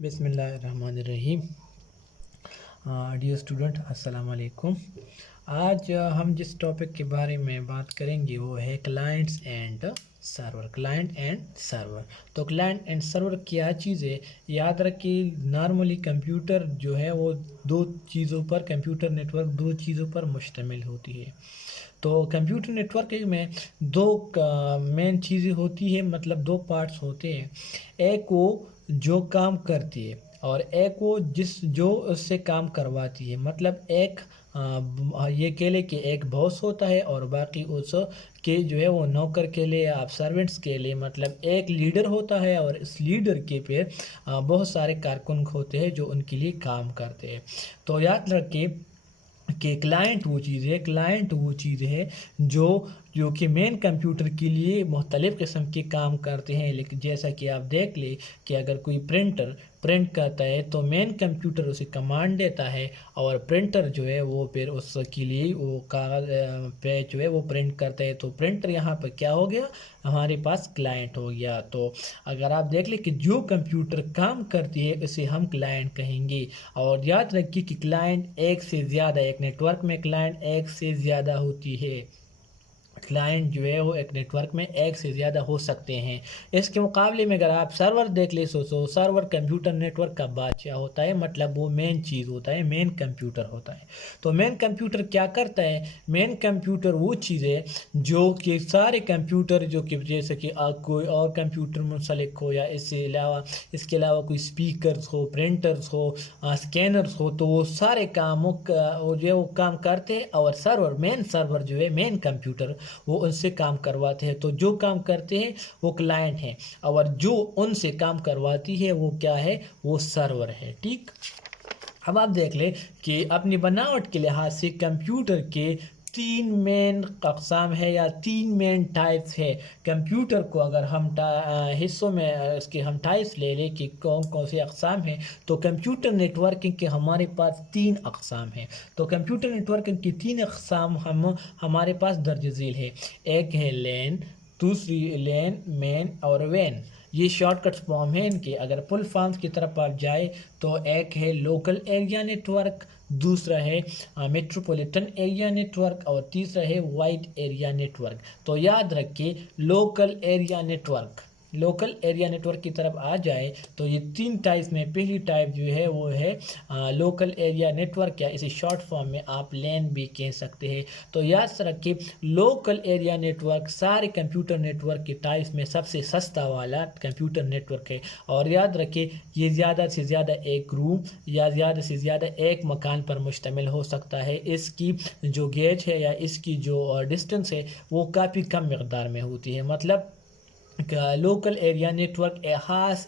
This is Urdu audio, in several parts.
بسم اللہ الرحمن الرحیم۔ ڈیئر اسٹوڈنٹ السلام علیکم۔ آج ہم جس ٹاپک کے بارے میں بات کریں گے وہ ہے clients and server. Client and server, تو کلائنٹ اینڈ سرور کیا چیز ہے؟ یاد رکھیے، نارملی کمپیوٹر جو ہے وہ کمپیوٹر نیٹورک دو چیزوں پر مشتمل ہوتی ہے۔ تو کمپیوٹر نیٹورک میں دو مین چیزیں ہوتی ہیں، مطلب دو پارٹس ہوتے ہیں۔ ایک وہ جو کام کرتی ہے اور ایک وہ جو اس سے کام کرواتی ہے۔ مطلب ایک یہ کہہ لے کہ ایک باس ہوتا ہے اور باقی اس کے جو ہے وہ نوکر کے لیے، آپ سرونٹس کے لیے، مطلب ایک لیڈر ہوتا ہے اور اس لیڈر کے پہ بہت سارے کارکن ہوتے ہیں جو ان کے لیے کام کرتے ہیں۔ تو یاد رکھیں کہ کلائنٹ وہ چیز ہے جو کہ مین کمپیوٹر کے لیے مختلف قسم کے کام کرتے ہیں۔ لیکن جیسا کہ آپ دیکھ لیں کہ اگر کوئی پرنٹر پرنٹ کرتا ہے تو مین کمپیوٹر اسے کمانڈ دیتا ہے اور پرنٹر جو ہے وہ پھر اس کے لیے وہ کاغذ پہ جو ہے وہ پرنٹ کرتا ہے۔ تو پرنٹر یہاں پہ کیا ہو گیا؟ ہمارے پاس کلائنٹ ہو گیا۔ تو اگر آپ دیکھ لیں کہ جو کمپیوٹر کام کرتی ہے اسے ہم کلائنٹ کہیں گے۔ اور یاد رکھیے کہ کلائنٹ ایک سے زیادہ، ایک نیٹورک میں کلائنٹ ایک سے زیادہ ہوتی ہے۔ کلائنٹ جو ہے وہ ایک نیٹورک میں ایک سے زیادہ ہو سکتے ہیں۔ اس کے مقابلے میں اگر آپ سرور دیکھ لیں تو سرور کمپیوٹر نیٹورک کا بادشاہ ہوتا ہے، مطلب وہ مین چیز ہوتا ہے، مین کمپیوٹر ہوتا ہے۔ تو مین کمپیوٹر کیا کرتا ہے؟ مین کمپیوٹر وہ چیز ہے جو کہ سارے کمپیوٹر جو کہ جیسے کہ کوئی اور کمپیوٹر منسلک ہو یا اس کے علاوہ کوئی سپیکرز ہو، پرنٹرز ہو، اسکینرز ہو، تو وہ سارے کاموں جو ہے وہ کام کرتے ہیں۔ اور مین سرور جو ہے، مین کمپیوٹر، وہ ان سے کام کرواتے ہیں۔ تو جو کام کرتے ہیں وہ کلائنٹ ہیں اور جو ان سے کام کرواتی ہے وہ کیا ہے؟ وہ سرور ہے۔ ٹھیک، اب آپ دیکھ لیں کہ اپنی بناوٹ کے لحاظ سے کمپیوٹر کے تین مین اقسام ہے یا تین مین ٹائپس ہے۔ کمپیوٹر کو اگر ہم حصوں میں اس کے ہم ٹائپس لے لیں کہ کون کون سے اقسام ہیں، تو کمپیوٹر نیٹورکنگ کے ہمارے پاس تین اقسام ہیں۔ تو کمپیوٹر نیٹورکنگ کی تین اقسام ہمارے پاس درج ذیل ہے۔ ایک ہے لین، دوسری لین، مین اور وین۔ یہ شارٹ کٹ فارم ہے ان کے۔ اگر فل فارمز کی طرف آپ جائے تو ایک ہے لوکل ایریا نیٹورک، دوسرا ہے میٹروپولیٹن ایریا نیٹورک اور تیسرا ہے وائڈ ایریا نیٹورک۔ تو یاد رکھیں لوکل ایریا نیٹورک کی طرف آ جائے تو یہ تین ٹائپس میں پہلی ٹائپ جو ہے وہ ہے لوکل ایریا نیٹورک، یا اسے شارٹ فارم میں آپ لین بھی کہہ سکتے ہیں۔ تو یاد رکھیں لوکل ایریا نیٹورک سارے کمپیوٹر نیٹورک کے ٹائپس میں سب سے سستا والا کمپیوٹر نیٹورک ہے۔ اور یاد رکھیں یہ زیادہ سے زیادہ ایک روم یا زیادہ سے زیادہ ایک مکان پر مشتمل ہو سکتا ہے۔ اس کی جو گیج ہے یا اس کی جو ڈسٹنس ہے وہ کافی کم مقدار میں ہوتی ہے۔ مطلب لوکل ایریا نیٹورک ایک خاص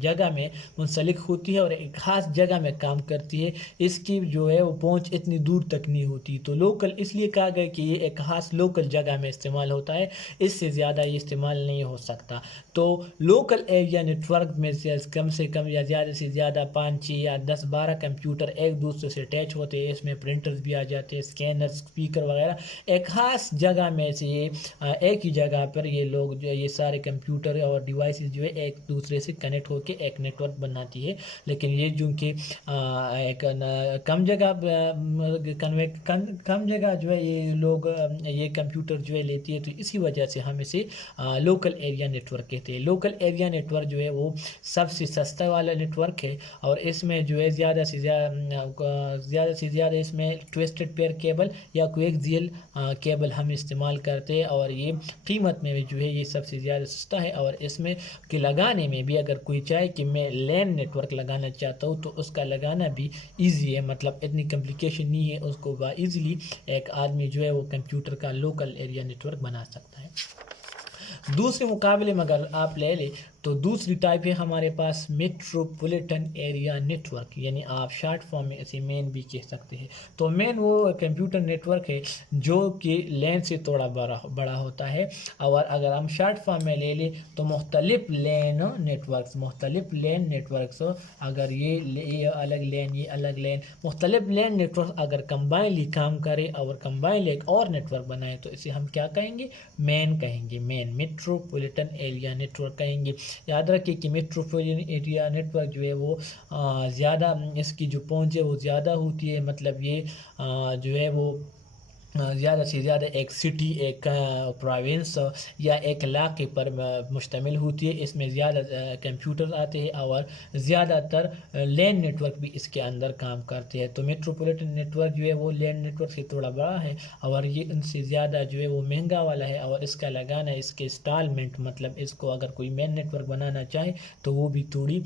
جگہ میں منسلک ہوتی ہے اور ایک خاص جگہ میں کام کرتی ہے۔ اس کی جو ہے وہ پہنچ اتنی دور تک نہیں ہوتی۔ تو لوکل اس لیے کہا گیا کہ یہ ایک خاص لوکل جگہ میں استعمال ہوتا ہے، اس سے زیادہ یہ استعمال نہیں ہو سکتا۔ تو لوکل ایریا نیٹورک میں کم سے کم یا زیادہ سے زیادہ 5 یا 10 12 کمپیوٹر ایک دوسرے سے اٹیچ ہوتے ہیں۔ اس میں پرنٹرز بھی آ جاتے ہیں، اسکینر، اسپیکر وغیرہ۔ ایک خاص جگہ میں سے ایک ہی جگہ پر یہ لوگ جو یہ سارے کمپیوٹر اور ڈیوائسز جو ہے ایک دوسرے سے کنیکٹ ہو کے ایک نیٹورک بناتی ہے۔ لیکن یہ جو کہ ایک کم جگہ جو ہے یہ لوگ یہ کمپیوٹر جو ہے لیتی ہے، تو اسی وجہ سے ہم اسے لوکل ایریا نیٹورک کہتے ہیں۔ لوکل ایریا نیٹورک جو ہے وہ سب سے سستا والا نیٹورک ہے اور اس میں جو ہے زیادہ سے زیادہ اس میں ٹویسٹڈ پیئر کیبل یا کویکزیل کیبل ہم استعمال کرتے ہیں، اور یہ قیمت میں بھی جو ہے یہ سب سے زیادہ سستا ہے۔ اور اس میں کہ لگانے میں بھی اگر کوئی چاہے کہ میں لین نیٹورک لگانا چاہتا ہوں تو اس کا لگانا بھی ایزی ہے، مطلب اتنی کمپلیکیشن نہیں ہے، اس کو ایزیلی ایک آدمی جو ہے وہ کمپیوٹر کا لوکل ایریا نیٹورک بنا سکتا ہے۔ دوسرے مقابلے میں اگر آپ لے لیں تو دوسری ٹائپ ہے ہمارے پاس میٹروپولیٹن ایریا نیٹورک، یعنی آپ شارٹ فارم میں اسے مین بھی کہہ سکتے ہیں۔ تو مین وہ کمپیوٹر نیٹورک ہے جو کہ لین سے تھوڑا بڑا ہوتا ہے، اور اگر ہم شارٹ فارم میں لے لیں تو مختلف لین نیٹورکس اگر یہ الگ لین، یہ الگ لین، مختلف لین نیٹورک اگر کمبائنلی کام کرے اور کمبائنلی ایک اور نیٹورک بنائے تو اسے ہم کیا کہیں گے؟ مین کہیں گے، مین میٹروپولیٹن ایریا نیٹورک کہیں گے۔ یاد رکھیں کہ میٹروپولین ایریا نیٹورک جو ہے وہ زیادہ اس کی جو پہنچ ہے وہ زیادہ ہوتی ہے، مطلب یہ جو ہے وہ زیادہ سے زیادہ ایک سٹی، ایک پروونس یا ایک علاقے پر مشتمل ہوتی ہے۔ اس میں زیادہ کمپیوٹر آتے ہیں اور زیادہ تر لین نیٹ ورک بھی اس کے اندر کام کرتے ہیں۔ تو میٹروپولیٹن نیٹ ورک جو ہے وہ لین نیٹ ورک سے تھوڑا بڑا ہے اور یہ ان سے زیادہ جو ہے وہ مہنگا والا ہے، اور اس کا لگانا، اس کے انسٹالمنٹ، مطلب اس کو اگر کوئی مین نیٹ ورک بنانا چاہے تو وہ بھی تھوڑی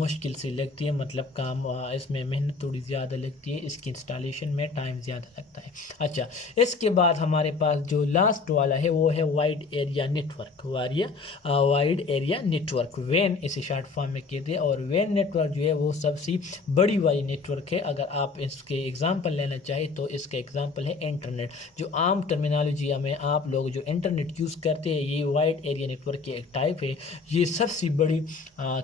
مشکل سے لگتی ہے، مطلب کام اس میں محنت تھوڑی زیادہ لگتی ہے، اس کی انسٹالیشن میں ٹائم زیادہ لگتا ہے۔ اچھا، اس کے بعد ہمارے پاس جو لاسٹ والا ہے وہ ہے wide area network, wide area network, وین اسے شارٹ فارم میں کہتے ہیں۔ اور وین نیٹ ورک جو ہے وہ سب سے بڑی والی نیٹ ورک ہے۔ اگر آپ اس کے ایگزامپل لینا چاہیں تو اس کا ایگزامپل ہے انٹرنیٹ، جو عام ٹرمینالوجی میں آپ لوگ جو انٹرنیٹ یوز کرتے ہیں، یہ وائڈ ایریا نیٹ ورک کی ایک ٹائپ ہے۔ یہ سب سے بڑی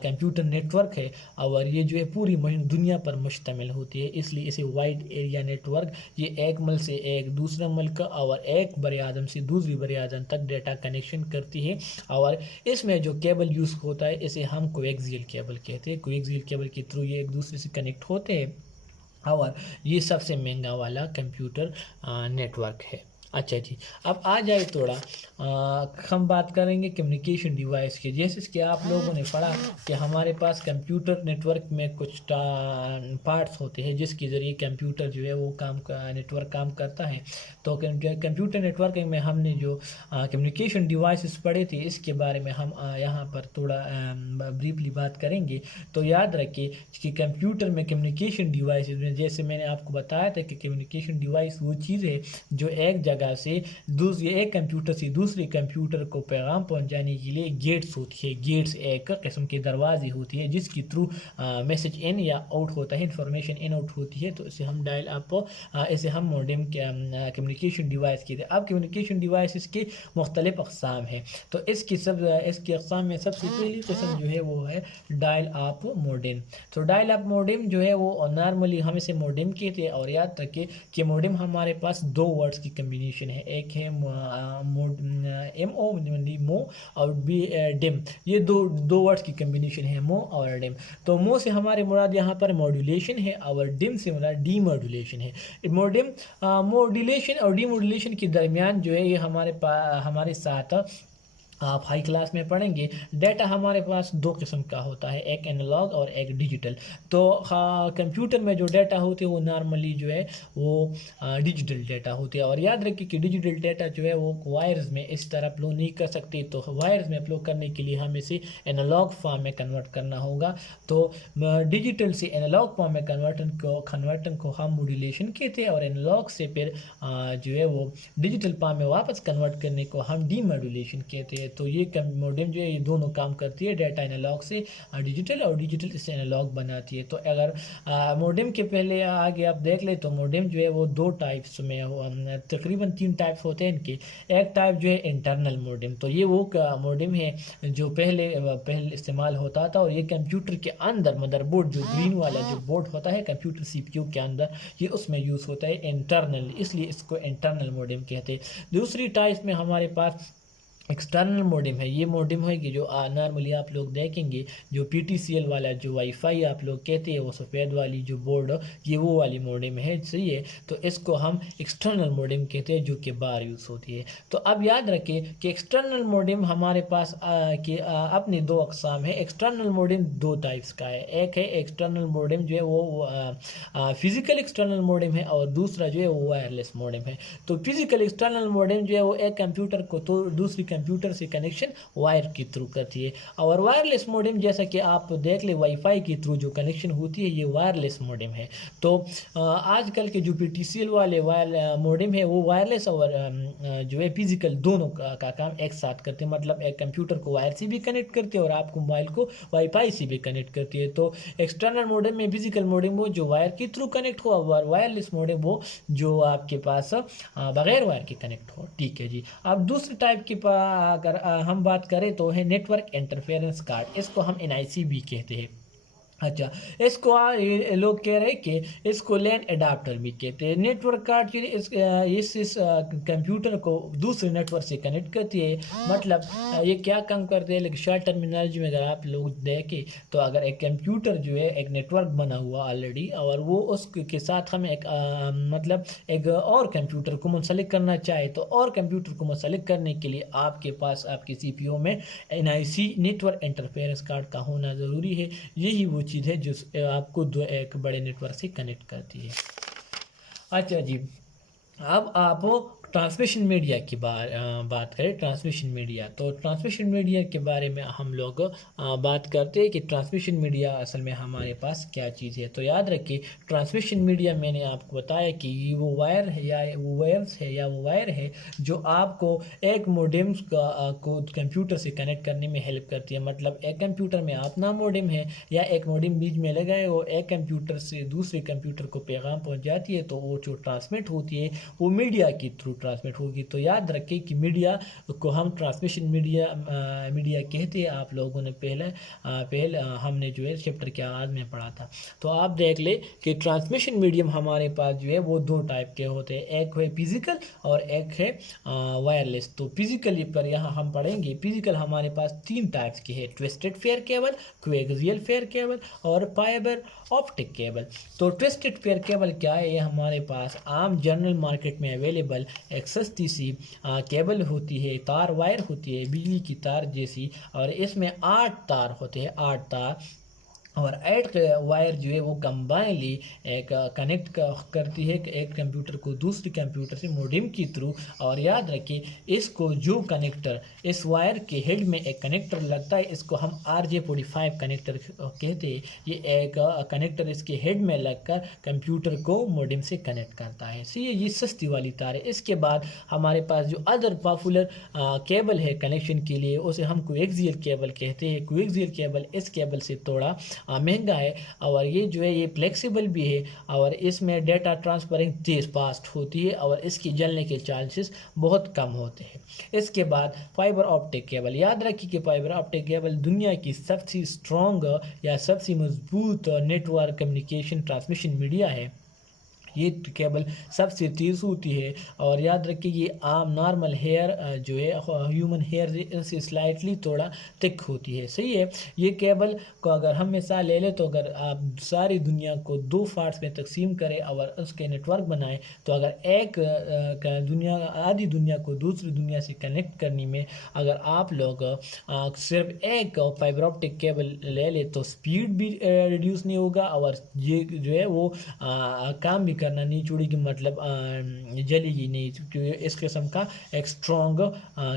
کمپیوٹر نیٹ ورک ہے اور یہ جو ہے پوری دنیا پر مشتمل ہوتی ہے، اس لیے اسے وائڈ ایریا نیٹ ورک، یہ ایک ملک سے ایک دوسرے ملک اور ایک بر اعظم سے دوسری بر اعظم تک ڈیٹا کنیکشن کرتی ہے۔ اور اس میں جو کیبل یوز ہوتا ہے اسے ہم کویکسیل کیبل کہتے ہیں، کویکسیل کیبل کے تھرو یہ ایک دوسرے سے کنیکٹ ہوتے ہیں، اور یہ سب سے مہنگا والا کمپیوٹر نیٹ ورک ہے۔ اچھا جی، اب آ جائے تھوڑا ہم بات کریں گے کمیونیکیشن ڈیوائس کی۔ جیسے کہ آپ لوگوں نے پڑھا کہ ہمارے پاس کمپیوٹر نیٹ ورک میں کچھ پارٹس ہوتے ہیں جس کے ذریعے کمپیوٹر جو ہے وہ نیٹ ورک کام کرتا ہے۔ تو کمپیوٹر نیٹ ورکنگ میں ہم نے جو کمیونیکیشن ڈیوائسز پڑھے تھے اس کے بارے میں ہم یہاں پر تھوڑا بریفلی بات کریں گے۔ تو یاد رکھیں کہ کمپیوٹر میں کمیونیکیشن ڈیوائسز میں، جیسے میں نے آپ کو بتایا تھا کہ کمیونیکیشن ڈیوائس وہ چیز ہے جو ایک جگہ سے ایک کمپیوٹر سے دوسرے کمپیوٹر کو پیغام پہنچانے کے لیے گیٹس ہوتی ہے۔ گیٹس ایک قسم کے دروازے ہوتی ہے جس کے تھرو میسج ان یا آؤٹ ہوتا ہے، انفارمیشن ان آؤٹ ہوتی ہے، تو اسے ہم ڈائل اپ، اسے ہم موڈم کمیونیکیشن ڈیوائس کہتے ہیں۔ اب کمیونیکیشن ڈیوائسز کی مختلف اقسام ہیں، تو اس کی اقسام میں سب سے پہلی قسم جو ہے وہ ہے ڈائل اپ موڈم۔ تو ڈائل اپ موڈم جو ہے وہ نارملی ہم اسے موڈم کہتے ہیں، اور یاد رکھیں کہ موڈم ہمارے پاس دو ورڈز کی کمبینیشن ہے، ایک ہے مو اور ڈم، یہ دو ورڈز کی کمبینیشن ہے، مو اور ڈم۔ تو مو سے ہمارے مراد یہاں پر ماڈولیشن ہے اور ڈم سے مراد ڈی ماڈولیشن ہے۔ ماڈولیشن اور ڈی ماڈولیشن کے درمیان جو ہے یہ ہمارے ساتھ آپ ہائی کلاس میں پڑھیں گے۔ ڈیٹا ہمارے پاس دو قسم کا ہوتا ہے، ایک انالوگ اور ایک ڈیجیٹل۔ تو کمپیوٹر میں جو ڈیٹا ہوتے ہیں وہ نارملی جو ہے وہ ڈیجیٹل ڈیٹا ہوتے ہیں، اور یاد رکھیں کہ ڈیجیٹل ڈیٹا جو ہے وہ وائرز میں اس طرح اپلوڈ نہیں کر سکتے، تو وائرز میں اپلوڈ کرنے کے لیے ہمیں اسے انالوگ فارم میں کنورٹ کرنا ہوگا۔ تو ڈیجیٹل سے انالوگ فارم میں کنورٹن کو ہم ماڈولیشن کہتے ہیں، اور انالوگ سے پھر جو ہے وہ ڈیجیٹل فارم میں واپس کنورٹ کرنے کو ہم ڈی ماڈولیشن کہتے ہیں۔ تو یہ موڈم جو ہے یہ دونوں کام کرتی ہے، ڈیٹا انالوگ سے ڈیجیٹل اور ڈیجیٹل سے انالوگ بناتی ہے۔ تو اگر موڈم کے پہلے آگے آپ دیکھ لیں تو موڈم جو ہے وہ دو ٹائپس میں، تقریباً 3 ٹائپس ہوتے ہیں ان کے۔ ایک ٹائپ جو ہے انٹرنل موڈم، تو یہ وہ موڈم ہے جو پہلے استعمال ہوتا تھا، اور یہ کمپیوٹر کے اندر مدر بورڈ جو گرین والا جو بورڈ ہوتا ہے کمپیوٹر سی پی یو کے اندر، یہ اس میں یوز ہوتا ہے انٹرنل، اس لیے اس کو انٹرنل موڈم کہتے ہیں۔ دوسری ٹائپ میں ہمارے پاس ایکسٹرنل موڈم ہے۔ یہ موڈم ہے کہ جو نارملی آپ لوگ دیکھیں گے جو پی ٹی سی ایل والا جو وائی فائی آپ لوگ کہتے ہیں، وہ سفید والی جو بورڈ، یہ وہ والی موڈم ہے، صحیح ہے۔ تو اس کو ہم ایکسٹرنل موڈم کہتے ہیں جو کہ باہر یوز ہوتی ہے۔ تو اب یاد رکھیں کہ ایکسٹرنل موڈم ہمارے پاس اپنی دو اقسام ہے۔ ایکسٹرنل موڈم دو ٹائپس کا ہے، ایک ہے ایکسٹرنل موڈم جو ہے وہ فزیکل ایکسٹرنل موڈم ہے، اور دوسرا جو ہے وہ وائرلیس موڈم ہے۔ تو فزیکل ایکسٹرنل موڈم جو ہے وہ ایک کمپیوٹر کو تو دوسری کمپیوٹر سے کنیکشن وائر کے تھرو کرتی ہے، اور وائرلیس موڈم جیسا کہ آپ دیکھ لیں وائی فائی کے تھرو جو کنیکشن ہوتی ہے یہ وائرلیس موڈم ہے۔ تو آج کل کے جو پی ٹی سی ایل والے موڈم ہے وہ وائرلیس اور جو ہے فزیکل دونوں کا کام ایک ساتھ کرتے ہیں، مطلب ایک کمپیوٹر کو وائر سے بھی کنیکٹ کرتے ہیں اور آپ کو موبائل کو وائی فائی سے بھی کنیکٹ کرتی ہے۔ تو ایکسٹرنل موڈم میں فزیکل موڈم وہ جو وائر کے تھرو کنیکٹ ہو، اور وائرلیس موڈم وہ جو آپ کے پاس بغیر وائر کے کنیکٹ ہو۔ ٹھیک ہے جی، اب دوسری ٹائپ کی اگر ہم بات کریں تو ہے نیٹ ورک انٹرفیرنس کارڈ، اس کو ہم NIC بھی کہتے ہیں۔ اچھا، اس کو یہ لوگ کہہ رہے کہ اس کو لین اڈاپٹر بھی کہتے ہیں. نیٹ ورک کارڈ جو اس کمپیوٹر کو دوسرے نیٹ ورک سے کنیکٹ کرتی ہے. مطلب یہ کیا کام کرتے ہیں، لیکن شارٹ ٹرمینالوجی میں اگر آپ لوگ دیکھیں تو اگر ایک کمپیوٹر جو ہے ایک نیٹ ورک بنا ہوا آلریڈی، اور وہ اس کے ساتھ ہم ایک مطلب ایک اور کمپیوٹر کو منسلک کرنا چاہے، تو اور کمپیوٹر کو منسلک کرنے کے لیے آپ کے پاس آپ کی سی پی یو میں NIC network interference card کا ہونا ضروری ہے. یہی وہ چیز ہے جو آپ کو ایک بڑے نیٹ ورک سے کنیکٹ کرتی ہے. اچھا جی، اب آپ ٹرانسمیشن میڈیا کی بات کریں. ٹرانسمیشن میڈیا، تو ٹرانسمیشن میڈیا کے بارے میں ہم لوگ بات کرتے ہیں کہ ٹرانسمیشن میڈیا اصل میں ہمارے پاس کیا چیز ہے. تو یاد رکھیے ٹرانسمیشن میڈیا میں نے آپ کو بتایا کہ یہ وہ وائر ہے یا وہ ویوز ہے یا وہ وائر ہے جو آپ کو ایک موڈیمس کو کمپیوٹر سے کنیکٹ کرنے میں ہیلپ کرتی ہے. مطلب ایک کمپیوٹر میں اپنا موڈم ہے یا ایک موڈم بیچ میں لگائے، وہ ایک کمپیوٹر سے دوسرے کمپیوٹر کو پیغام پہنچ جاتی ہے، تو وہ جو ٹرانسمٹ ہوتی ہے وہ میڈیا کے تھرو ٹرانسمٹ ہوگی. تو یاد رکھیں کہ میڈیا کو ہم ٹرانسمیشن میڈیا کہتے ہیں. آپ لوگوں نے پہلے ہم نے جو ہے چیپٹر کے آغاز میں پڑھا تھا. تو آپ دیکھ لیں کہ ٹرانسمیشن میڈیم ہمارے پاس جو ہے وہ دو ٹائپ کے ہوتے ہیں، ایک ہے فزیکل اور ایک ہے وائرلیس. تو فزیکل پر یہاں ہم پڑھیں گے. فزیکل ہمارے پاس تین ٹائپس کے ہے: twisted pair cable, coaxial pair cable اور فائبر آپٹک کیبل. تو ٹویسٹڈ فیئر کیبل کیا ہے؟ یہ ہمارے پاس عام جنرل مارکیٹ میں اویلیبل ایک سستی سی کیبل ہوتی ہے، تار وائر ہوتی ہے بجلی کی تار جیسی، اور اس میں 8 تار ہوتے ہیں، 8 تار. اور 8 وائر جو ہے وہ کمبائنلی ایک کنیکٹ کرتی ہے ایک کمپیوٹر کو دوسری کمپیوٹر سے موڈم کی تھرو. اور یاد رکھیے اس کو جو کنیکٹر اس وائر کے ہیڈ میں ایک کنیکٹر لگتا ہے، اس کو ہم RJ45 کنیکٹر کہتے ہیں. یہ ایک کنیکٹر اس کے ہیڈ میں لگ کر کمپیوٹر کو موڈم سے کنیکٹ کرتا ہے. یہ سستی والی تار ہے. اس کے بعد ہمارے پاس جو ادر پاپولر کیبل ہے کنیکشن کے لیے، اسے ہم کویکسیل کیبل کہتے ہیں. کویکسیل کیبل اس کیبل سے تھوڑا مہنگا ہے، اور یہ جو ہے یہ فلیکسیبل بھی ہے، اور اس میں ڈیٹا ٹرانسفرنگ تیز فاسٹ ہوتی ہے، اور اس کی جلنے کے چانسز بہت کم ہوتے ہیں. اس کے بعد فائبر آپٹک کیبل. یاد رکھیے کہ فائبر آپٹک کیبل دنیا کی سب سے اسٹرانگ یا سب سے مضبوط network communication transmission media ہے. یہ کیبل سب سے تیز ہوتی ہے، اور یاد رکھیے یہ عام نارمل ہیئر جو ہے ہیومن ہیئر سے سلائٹلی تھوڑا تھک ہوتی ہے. صحیح ہے. یہ کیبل کو اگر ہم مثال لے لیں، تو اگر آپ ساری دنیا کو 2 پارٹس میں تقسیم کریں اور اس کے نیٹ ورک بنائیں، تو اگر ایک آدھی دنیا کو دوسری دنیا سے کنیکٹ کرنے میں اگر آپ لوگ صرف ایک فائبر آپٹک کیبل لے لیں، تو سپیڈ بھی ریڈیوس نہیں ہوگا، اور یہ جو ہے وہ کام بھی کرنا نہیں چھوڑے گی، مطلب جلے گی نہیں، کیونکہ اس قسم کا ایک اسٹرانگ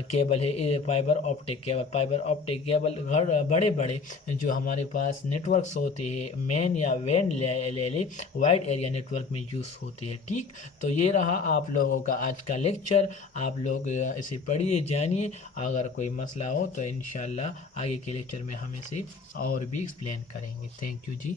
کیبل ہے fibre optic cable. Fibre optic cable بڑے جو ہمارے پاس نیٹ ورکس ہوتے ہیں، مین یا وین لے لے وائڈ ایریا نیٹ ورک میں یوز ہوتے ہیں. ٹھیک، تو یہ رہا آپ لوگوں کا آج کا لیکچر. آپ لوگ اسے پڑھیے، جانیے. اگر کوئی مسئلہ ہو تو انشاءاللہ آگے کے لیکچر میں ہم اسے اور بھی ایکسپلین کریں گے. Thank you G.